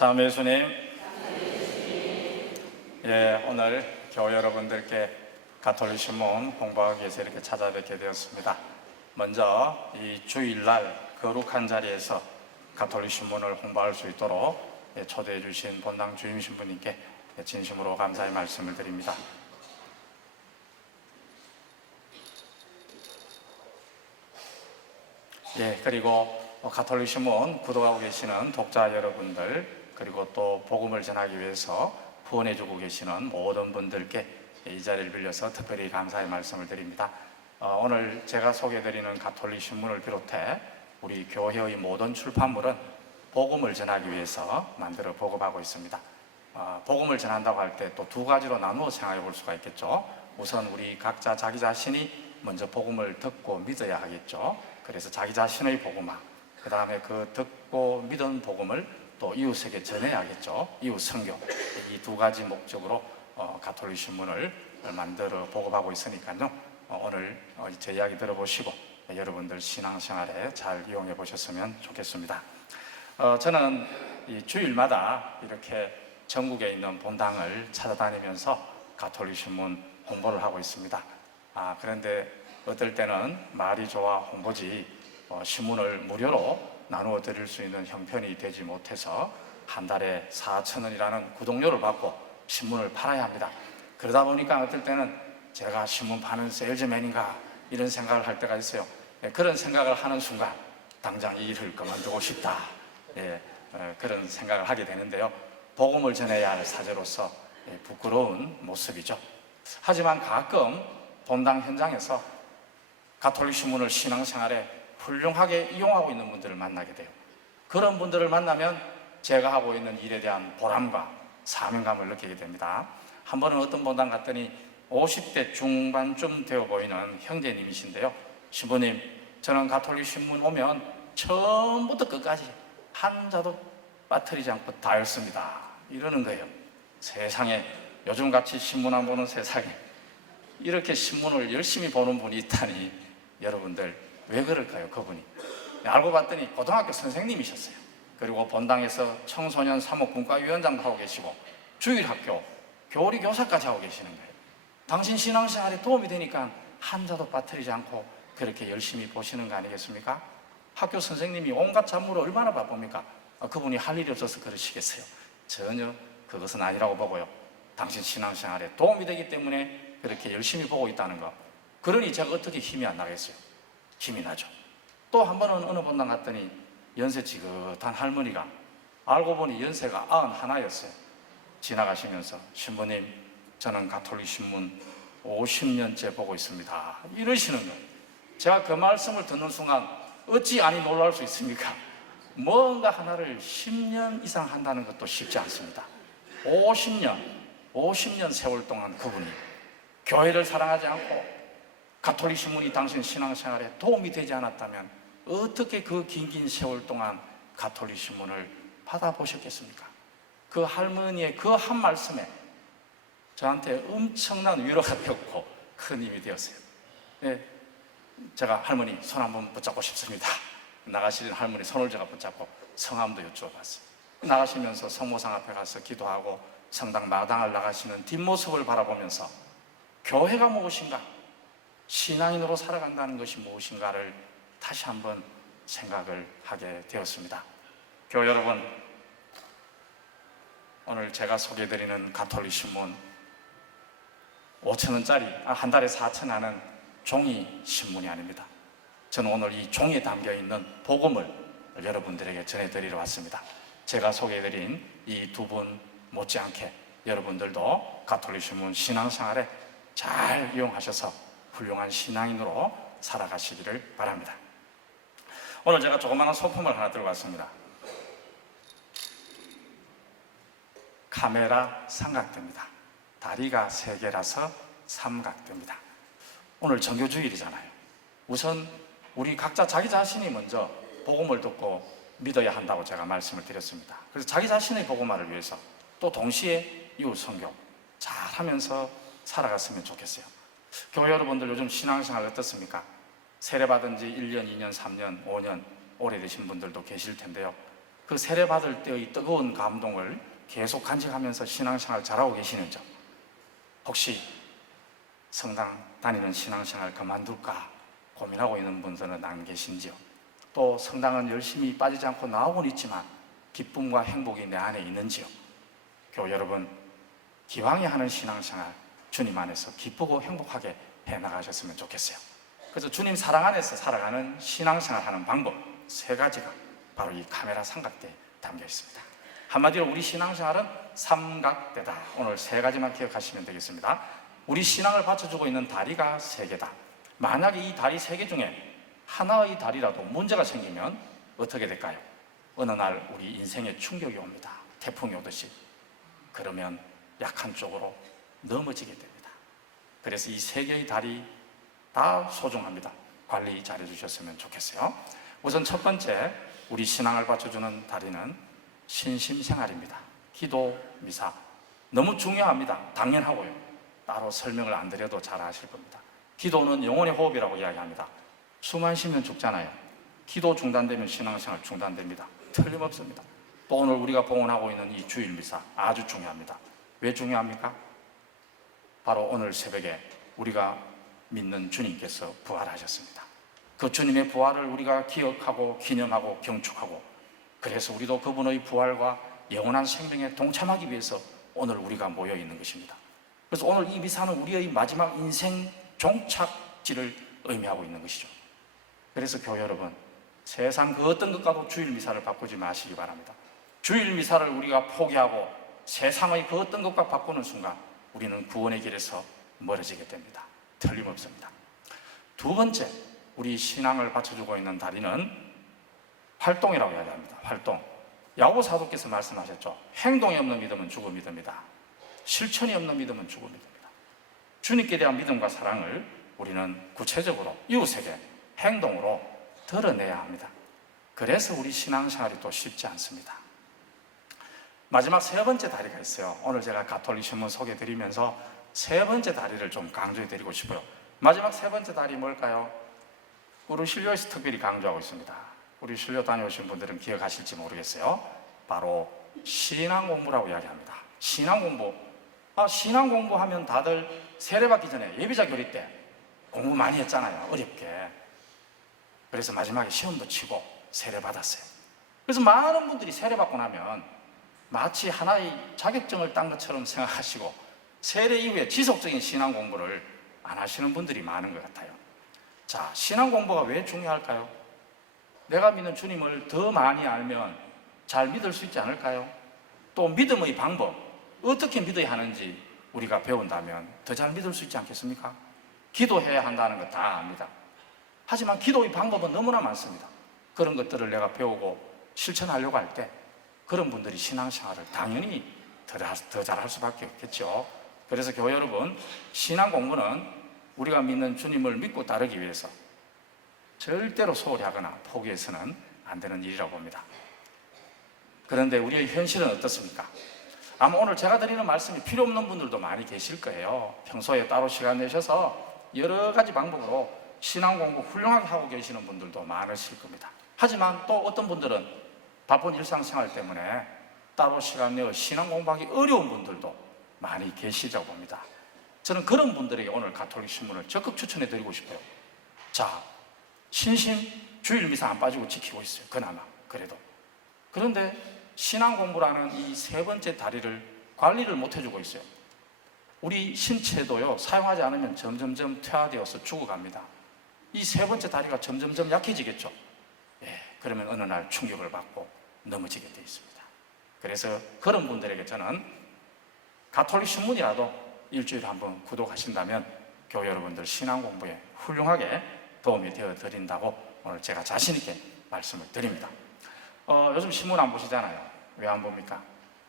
참 예수님, 예, 오늘 교회 여러분들께 가톨릭 신문 공부하기 위해서 이렇게 찾아뵙게 되었습니다. 먼저 이 주일날 거룩한 자리에서 가톨릭 신문을 홍보할 수 있도록 초대해 주신 본당 주임 신부님께 진심으로 감사의 말씀을 드립니다. 예, 그리고 가톨릭 신문 구독하고 계시는 독자 여러분들, 그리고 또 복음을 전하기 위해서 후원해주고 계시는 모든 분들께 이 자리를 빌려서 특별히 감사의 말씀을 드립니다. 오늘 제가 소개해드리는 가톨릭 신문을 비롯해 우리 교회의 모든 출판물은 복음을 전하기 위해서 만들어 보급하고 있습니다. 복음을 전한다고 할 때 또 두 가지로 나누어 생각해 볼 수가 있겠죠. 우선 우리 각자 자기 자신이 먼저 복음을 듣고 믿어야 하겠죠. 그래서 자기 자신의 복음화, 그 다음에 그 듣고 믿은 복음을 또 이웃에게 전해야겠죠. 이웃 선교. 이 두 가지 목적으로 가톨릭 신문을 만들어 보급하고 있으니까요. 오늘 제 이야기 들어보시고 여러분들 신앙생활에 잘 이용해 보셨으면 좋겠습니다. 저는 이 주일마다 이렇게 전국에 있는 본당을 찾아다니면서 가톨릭 신문 홍보를 하고 있습니다. 그런데 어떨 때는 말이 좋아 홍보지 신문을 무료로 나누어 드릴 수 있는 형편이 되지 못해서 한 달에 4,000원이라는 구독료를 받고 신문을 팔아야 합니다. 그러다 보니까 어떨 때는 제가 신문 파는 세일즈맨인가 이런 생각을 할 때가 있어요. 그런 생각을 하는 순간 당장 이 일을 그만두고 싶다, 그런 생각을 하게 되는데요. 복음을 전해야 할 사제로서 부끄러운 모습이죠. 하지만 가끔 본당 현장에서 가톨릭 신문을 신앙생활에 훌륭하게 이용하고 있는 분들을 만나게 돼요. 그런 분들을 만나면 제가 하고 있는 일에 대한 보람과 사명감을 느끼게 됩니다. 한 번은 어떤 본당 갔더니 50대 중반쯤 되어 보이는 형제님이신데요. 신부님, 저는 가톨릭 신문 오면 처음부터 끝까지 한 자도 빠뜨리지 않고 다 읽습니다, 이러는 거예요. 세상에, 요즘같이 신문 안 보는 세상에 이렇게 신문을 열심히 보는 분이 있다니, 여러분들 왜 그럴까요? 그분이 알고 봤더니 고등학교 선생님이셨어요. 그리고 본당에서 청소년 사목분과위원장도 하고 계시고 주일학교 교리 교사까지 하고 계시는 거예요. 당신 신앙생활에 도움이 되니까 한 자도 빠뜨리지 않고 그렇게 열심히 보시는 거 아니겠습니까? 학교 선생님이 온갖 잡무로 얼마나 바쁩니까? 그분이 할 일이 없어서 그러시겠어요? 전혀 그것은 아니라고 보고요. 당신 신앙생활에 도움이 되기 때문에 그렇게 열심히 보고 있다는 거. 그러니 제가 어떻게 힘이 안 나겠어요? 힘이 나죠. 또 한 번은 어느 본당 갔더니 연세 지긋한 할머니가, 알고 보니 연세가 91였어요. 지나가시면서 신부님, 저는 가톨릭 신문 50년째 보고 있습니다, 이러시는 거예요. 제가 그 말씀을 듣는 순간 어찌 아니 놀랄 수 있습니까? 뭔가 하나를 10년 이상 한다는 것도 쉽지 않습니다. 50년 세월 동안 그분이 교회를 사랑하지 않고 가톨릭 신문이 당신 신앙생활에 도움이 되지 않았다면 어떻게 그 긴 세월 동안 가톨릭 신문을 받아보셨겠습니까? 그 할머니의 그 한 말씀에 저한테 엄청난 위로가 되었고 큰 힘이 되었어요. 제가 할머니 손 한번 붙잡고 싶습니다. 나가시는 할머니 손을 제가 붙잡고 성함도 여쭈어봤어요. 나가시면서 성모상 앞에 가서 기도하고 성당 마당을 나가시는 뒷모습을 바라보면서 교회가 무엇인가, 신앙인으로 살아간다는 것이 무엇인가를 다시 한번 생각을 하게 되었습니다. 교회 여러분, 오늘 제가 소개해드리는 가톨릭 신문 5,000원짜리, 한 달에 4,000원 하는 종이 신문이 아닙니다. 저는 오늘 이 종이에 담겨있는 복음을 여러분들에게 전해드리러 왔습니다. 제가 소개해드린 이 두 분 못지않게 여러분들도 가톨릭 신문 신앙생활에 잘 이용하셔서 훌륭한 신앙인으로 살아가시기를 바랍니다. 오늘 제가 조그마한 소품을 하나 들고 왔습니다. 카메라 삼각대입니다. 다리가 3개라서 삼각대입니다. 오늘 정교주일이잖아요. 우선 우리 각자 자기 자신이 먼저 복음을 듣고 믿어야 한다고 제가 말씀을 드렸습니다. 그래서 자기 자신의 복음화를 위해서 또 동시에 이웃 선교 잘하면서 살아갔으면 좋겠어요. 교회 여러분들 요즘 신앙생활 어떻습니까? 세례받은 지 1년, 2년, 3년, 5년 오래되신 분들도 계실 텐데요. 그 세례받을 때의 뜨거운 감동을 계속 간직하면서 신앙생활 잘하고 계시는지, 혹시 성당 다니는 신앙생활 그만둘까 고민하고 있는 분들은 안 계신지요? 또 성당은 열심히 빠지지 않고 나오곤 있지만 기쁨과 행복이 내 안에 있는지요? 교회 여러분, 기왕에 하는 신앙생활 주님 안에서 기쁘고 행복하게 해나가셨으면 좋겠어요. 그래서 주님 사랑 안에서 살아가는 신앙생활 하는 방법 3가지가 바로 이 카메라 삼각대에 담겨 있습니다. 한마디로 우리 신앙생활은 삼각대다. 오늘 3가지만 기억하시면 되겠습니다. 우리 신앙을 받쳐주고 있는 다리가 3개다. 만약에 이 다리 3개 중에 하나의 다리라도 문제가 생기면 어떻게 될까요? 어느 날 우리 인생에 충격이 옵니다. 태풍이 오듯이. 그러면 약한 쪽으로 넘어지게 됩니다. 그래서 이 3개의 다리 다 소중합니다. 관리 잘 해주셨으면 좋겠어요. 우선 첫 번째, 우리 신앙을 받쳐주는 다리는 신심생활입니다. 기도, 미사 너무 중요합니다. 당연하고요. 따로 설명을 안 드려도 잘 아실 겁니다. 기도는 영혼의 호흡이라고 이야기합니다. 숨 안 쉬면 죽잖아요. 기도 중단되면 신앙생활 중단됩니다. 틀림없습니다. 또 오늘 우리가 봉헌하고 있는 이 주일 미사 아주 중요합니다. 왜 중요합니까? 바로 오늘 새벽에 우리가 믿는 주님께서 부활하셨습니다. 그 주님의 부활을 우리가 기억하고 기념하고 경축하고, 그래서 우리도 그분의 부활과 영원한 생명에 동참하기 위해서 오늘 우리가 모여 있는 것입니다. 그래서 오늘 이 미사는 우리의 마지막 인생 종착지를 의미하고 있는 것이죠. 그래서 교회 여러분, 세상 그 어떤 것과도 주일 미사를 바꾸지 마시기 바랍니다. 주일 미사를 우리가 포기하고 세상의 그 어떤 것과 바꾸는 순간 우리는 구원의 길에서 멀어지게 됩니다. 틀림없습니다. 2번째, 우리 신앙을 받쳐주고 있는 다리는 활동이라고 이야기합니다. 활동. 야고보 사도께서 말씀하셨죠. 행동이 없는 믿음은 죽은 믿음이다. 실천이 없는 믿음은 죽은 믿음이다. 주님께 대한 믿음과 사랑을 우리는 구체적으로 이웃에게 행동으로 드러내야 합니다. 그래서 우리 신앙생활이 또 쉽지 않습니다. 마지막 3번째 다리가 있어요. 오늘 제가 가톨릭 신문 소개해드리면서 3번째 다리를 좀 강조해드리고 싶어요. 마지막 3번째 다리 뭘까요? 우리 신료에서 특별히 강조하고 있습니다. 우리 신료 다녀오신 분들은 기억하실지 모르겠어요. 바로 신앙 공부라고 이야기합니다. 신앙 공부. 신앙 공부하면 다들 세례받기 전에 예비자 교리 때 공부 많이 했잖아요. 어렵게. 그래서 마지막에 시험도 치고 세례받았어요. 그래서 많은 분들이 세례받고 나면 마치 하나의 자격증을 딴 것처럼 생각하시고 세례 이후에 지속적인 신앙 공부를 안 하시는 분들이 많은 것 같아요. 자, 신앙 공부가 왜 중요할까요? 내가 믿는 주님을 더 많이 알면 잘 믿을 수 있지 않을까요? 또 믿음의 방법, 어떻게 믿어야 하는지 우리가 배운다면 더 잘 믿을 수 있지 않겠습니까? 기도해야 한다는 거 다 압니다. 하지만 기도의 방법은 너무나 많습니다. 그런 것들을 내가 배우고 실천하려고 할 때 그런 분들이 신앙생활을 당연히 더 잘할 수밖에 없겠죠. 그래서 교회 여러분, 신앙 공부는 우리가 믿는 주님을 믿고 따르기 위해서 절대로 소홀히 하거나 포기해서는 안 되는 일이라고 봅니다. 그런데 우리의 현실은 어떻습니까? 아마 오늘 제가 드리는 말씀이 필요 없는 분들도 많이 계실 거예요. 평소에 따로 시간 내셔서 여러 가지 방법으로 신앙 공부 훌륭하게 하고 계시는 분들도 많으실 겁니다. 하지만 또 어떤 분들은 바쁜 일상생활 때문에 따로 시간 내어 신앙 공부하기 어려운 분들도 많이 계시다고 봅니다. 저는 그런 분들에게 오늘 가톨릭 신문을 적극 추천해 드리고 싶어요. 자, 신심 주일 미사 안 빠지고 지키고 있어요. 그나마 그래도. 그런데 신앙 공부라는 이 3번째 다리를 관리를 못 해주고 있어요. 우리 신체도요, 사용하지 않으면 점점점 퇴화되어서 죽어갑니다. 이 3번째 다리가 점점점 약해지겠죠. 그러면 어느 날 충격을 받고 넘어지게 되어 있습니다. 그래서 그런 분들에게 저는 가톨릭 신문이라도 일주일에 한번 구독하신다면 교회 여러분들 신앙 공부에 훌륭하게 도움이 되어 드린다고 오늘 제가 자신 있게 말씀을 드립니다. 요즘 신문 안 보시잖아요. 왜 안 봅니까?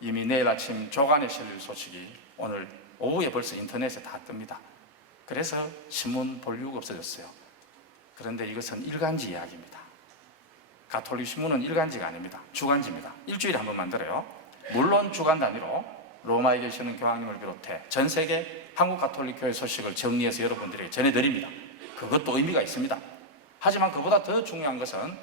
이미 내일 아침 조간에 실릴 소식이 오늘 오후에 벌써 인터넷에 다 뜹니다. 그래서 신문 볼 이유가 없어졌어요. 그런데 이것은 일간지 이야기입니다. 가톨릭 신문은 일간지가 아닙니다. 주간지입니다. 일주일에 한 번만 들어요. 물론 주간 단위로 로마에 계시는 교황님을 비롯해 전 세계 한국 가톨릭 교회 소식을 정리해서 여러분들에게 전해드립니다. 그것도 의미가 있습니다. 하지만 그보다 더 중요한 것은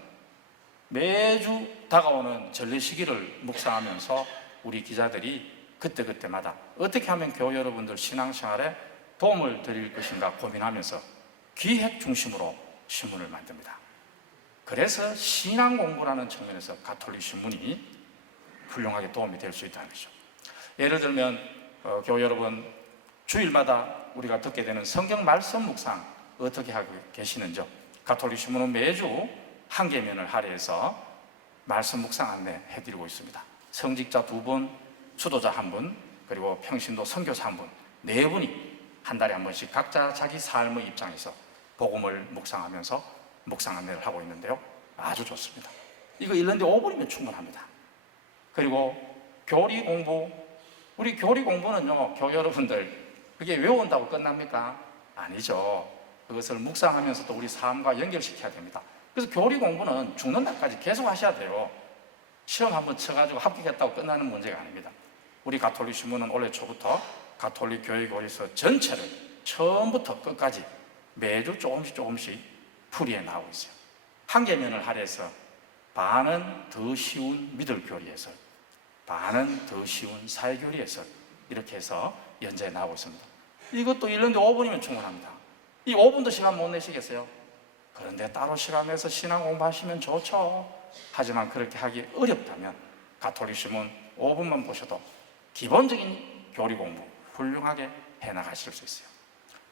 매주 다가오는 전례 시기를 묵상하면서 우리 기자들이 그때그때마다 어떻게 하면 교회 여러분들 신앙생활에 도움을 드릴 것인가 고민하면서 기획 중심으로 신문을 만듭니다. 그래서 신앙 공부라는 측면에서 가톨릭 신문이 훌륭하게 도움이 될 수 있다는 거죠. 예를 들면 교회 여러분 주일마다 우리가 듣게 되는 성경 말씀 묵상 어떻게 하고 계시는지요? 가톨릭 신문은 매주 한 개면을 할애해서 말씀 묵상 안내 해드리고 있습니다. 성직자 2분, 수도자 1분, 그리고 평신도 선교사 1분, 4분이 한 달에 한 번씩 각자 자기 삶의 입장에서 복음을 묵상하면서 묵상 안내를 하고 있는데요. 아주 좋습니다. 이거 1년에 5분이면 충분합니다. 그리고 교리 공부, 우리 교리 공부는요, 교회 여러분들 그게 외운다고 끝납니까? 아니죠. 그것을 묵상하면서 또 우리 삶과 연결시켜야 됩니다. 그래서 교리 공부는 죽는 날까지 계속 하셔야 돼요. 시험 한번 쳐가지고 합격했다고 끝나는 문제가 아닙니다. 우리 가톨릭 신문은 올해 초부터 가톨릭 교회에서 전체를 처음부터 끝까지 매주 조금씩 풀이해 나가고 있어요. 한 개면을 할애해서 반은 더 쉬운 믿을 교리 해설, 반은 더 쉬운 사회교리 해설, 이렇게 해서 연재해 나가고 있습니다. 이것도 1년에 5분이면 충분합니다. 이 5분도 시간 못 내시겠어요? 그런데 따로 시간 내서 신앙 공부하시면 좋죠. 하지만 그렇게 하기 어렵다면 가톨릭 신문 5분만 보셔도 기본적인 교리 공부 훌륭하게 해나가실 수 있어요.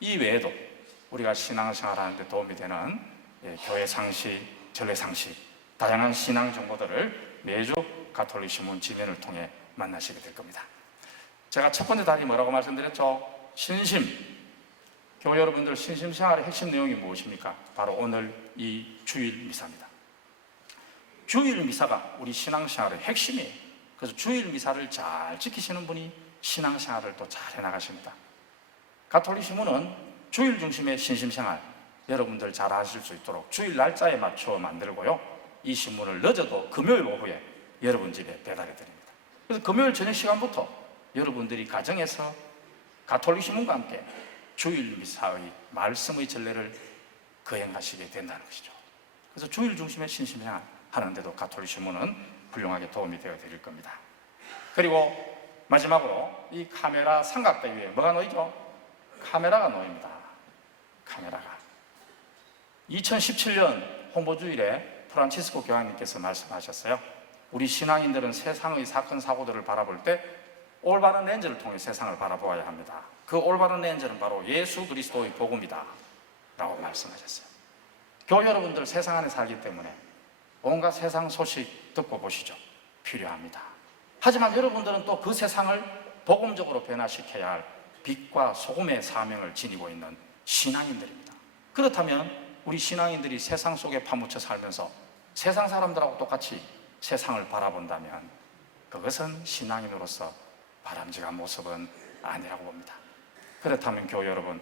이 외에도 우리가 신앙생활 하는데 도움이 되는 교회 상식, 전례 상식, 다양한 신앙 정보들을 매주 가톨릭 신문 지면을 통해 만나시게 될 겁니다. 제가 첫 번째 단위 뭐라고 말씀드렸죠? 신심. 교회 여러분들 신심생활의 핵심 내용이 무엇입니까? 바로 오늘 이 주일 미사입니다. 주일 미사가 우리 신앙생활의 핵심이에요. 그래서 주일 미사를 잘 지키시는 분이 신앙생활을 또 잘 해나가십니다. 가톨릭 신문은 주일 중심의 신심생활, 여러분들 잘 아실 수 있도록 주일 날짜에 맞춰 만들고요. 이 신문을 늦어도 금요일 오후에 여러분 집에 배달해 드립니다. 그래서 금요일 저녁 시간부터 여러분들이 가정에서 가톨릭 신문과 함께 주일 미사의 말씀의 전례를 거행하시게 된다는 것이죠. 그래서 주일 중심의 신심생활 하는데도 가톨릭 신문은 훌륭하게 도움이 되어 드릴 겁니다. 그리고 마지막으로 이 카메라 삼각대 위에 뭐가 놓이죠? 카메라가 놓입니다. 카메라가 2017년 홍보주일에 프란치스코 교황님께서 말씀하셨어요. 우리 신앙인들은 세상의 사건 사고들을 바라볼 때 올바른 렌즈를 통해 세상을 바라보아야 합니다. 그 올바른 렌즈는 바로 예수 그리스도의 복음이다 라고 말씀하셨어요. 교회 여러분들 세상 안에 살기 때문에 온갖 세상 소식 듣고 보시죠. 필요합니다. 하지만 여러분들은 또 그 세상을 복음적으로 변화시켜야 할 빛과 소금의 사명을 지니고 있는 신앙인들입니다. 그렇다면 우리 신앙인들이 세상 속에 파묻혀 살면서 세상 사람들하고 똑같이 세상을 바라본다면 그것은 신앙인으로서 바람직한 모습은 아니라고 봅니다. 그렇다면 교회 여러분,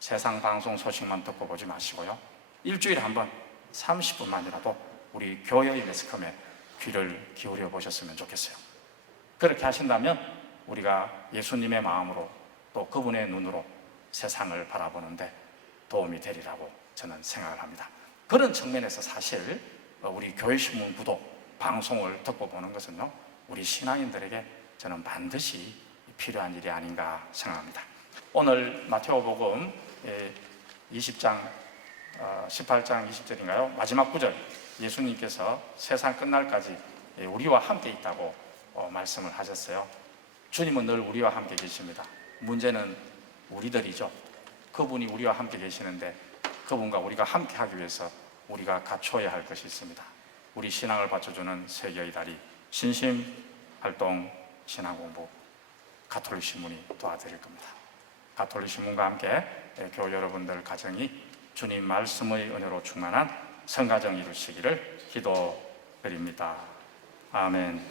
세상 방송 소식만 듣고 보지 마시고요. 일주일에 한 번 30분만이라도 우리 교회의 매스컴에 귀를 기울여 보셨으면 좋겠어요. 그렇게 하신다면 우리가 예수님의 마음으로 또 그분의 눈으로 세상을 바라보는데 도움이 되리라고 저는 생각을 합니다. 그런 측면에서 사실 우리 교회신문 구독 방송을 듣고 보는 것은요, 우리 신앙인들에게 저는 반드시 필요한 일이 아닌가 생각합니다. 오늘 마태오복음 20장 18장 20절인가요? 마지막 구절, 예수님께서 세상 끝날까지 우리와 함께 있다고 말씀을 하셨어요. 주님은 늘 우리와 함께 계십니다. 문제는 우리들이죠. 그분이 우리와 함께 계시는데 그분과 우리가 함께 하기 위해서 우리가 갖춰야 할 것이 있습니다. 우리 신앙을 받쳐주는 세계의 다리, 신심활동, 신앙공부, 가톨릭 신문이 도와드릴 겁니다. 가톨릭 신문과 함께 교회 여러분들 가정이 주님 말씀의 은혜로 충만한 성가정 이루시기를 기도드립니다. 아멘.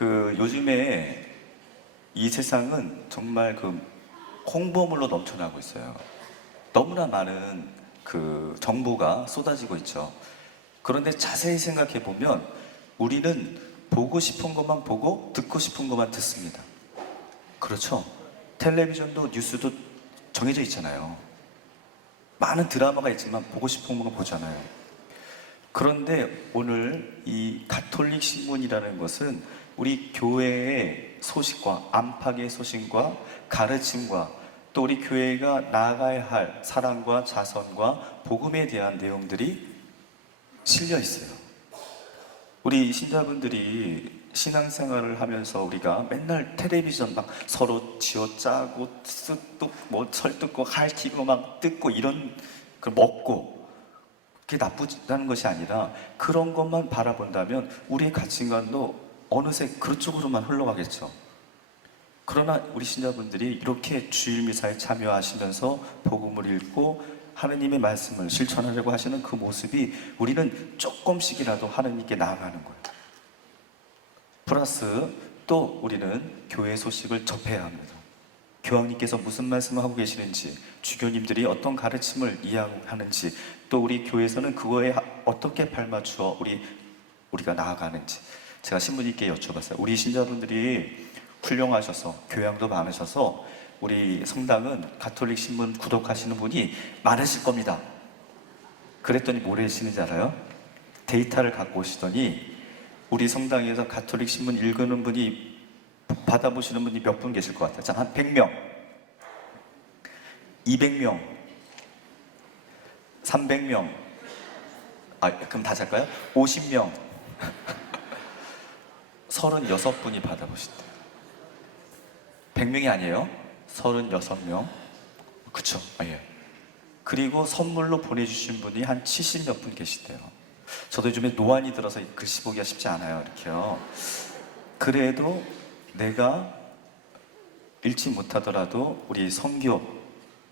요즘에 이 세상은 정말 홍보물로 넘쳐나고 있어요. 너무나 많은 정보가 쏟아지고 있죠. 그런데 자세히 생각해 보면 우리는 보고 싶은 것만 보고 듣고 싶은 것만 듣습니다. 그렇죠? 텔레비전도 뉴스도 정해져 있잖아요. 많은 드라마가 있지만 보고 싶은 것만 보잖아요. 그런데 오늘 이 가톨릭 신문이라는 것은 우리 교회의 소식과 안팎의 소식과 가르침과 또 우리 교회가 나아가야 할 사랑과 자선과 복음에 대한 내용들이 실려 있어요. 우리 신자분들이 신앙생활을 하면서 우리가 맨날 텔레비전 막 서로 쥐어짜고 쓰고 뭐 설득고 핥히고 막 뜯고 이런 그 먹고 그게 나쁘다는 것이 아니라 그런 것만 바라본다면 우리의 가치관도 어느새 그쪽으로만 흘러가겠죠. 그러나 우리 신자분들이 이렇게 주일 미사에 참여하시면서 복음을 읽고 하느님의 말씀을 실천하려고 하시는 그 모습이 우리는 조금씩이라도 하느님께 나아가는 거예요. 플러스 또 우리는 교회 소식을 접해야 합니다. 교황님께서 무슨 말씀을 하고 계시는지, 주교님들이 어떤 가르침을 이해하는지, 또 우리 교회에서는 그거에 어떻게 발맞추어 우리가 나아가는지 제가 신부님께 여쭤봤어요. 우리 신자분들이 훌륭하셔서 교양도 많으셔서 우리 성당은 가톨릭 신문 구독하시는 분이 많으실 겁니다. 그랬더니 뭘 하시는지 알아요? 데이터를 갖고 오시더니 우리 성당에서 가톨릭 신문 읽는 분이 받아보시는 분이 몇 분 계실 것 같아요? 자, 한 100명, 200명, 300명, 그럼 다 잘까요? 50명, 36분이 받아보신대요. 100명이 아니에요? 36명. 그쵸? 예. 그리고 선물로 보내주신 분이 한 70몇 분 계시대요. 저도 요즘에 노안이 들어서 글씨 보기가 쉽지 않아요. 이렇게요. 그래도 내가 읽지 못하더라도 우리 선교,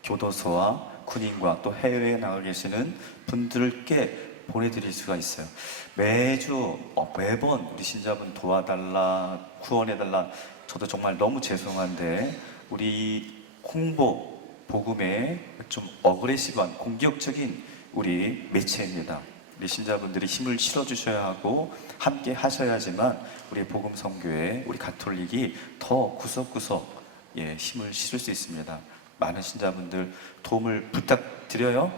교도소와 군인과 또 해외에 나가 계시는 분들께 보내드릴 수가 있어요. 매번 우리 신자분 도와달라, 구원해달라. 저도 정말 너무 죄송한데 우리 홍보, 복음에 좀 어그레시브한 공격적인 우리 매체입니다. 우리 신자분들이 힘을 실어주셔야 하고 함께 하셔야지만 우리 복음 선교회, 우리 가톨릭이 더 구석구석 힘을 실을 수 있습니다. 많은 신자분들 도움을 부탁드려요.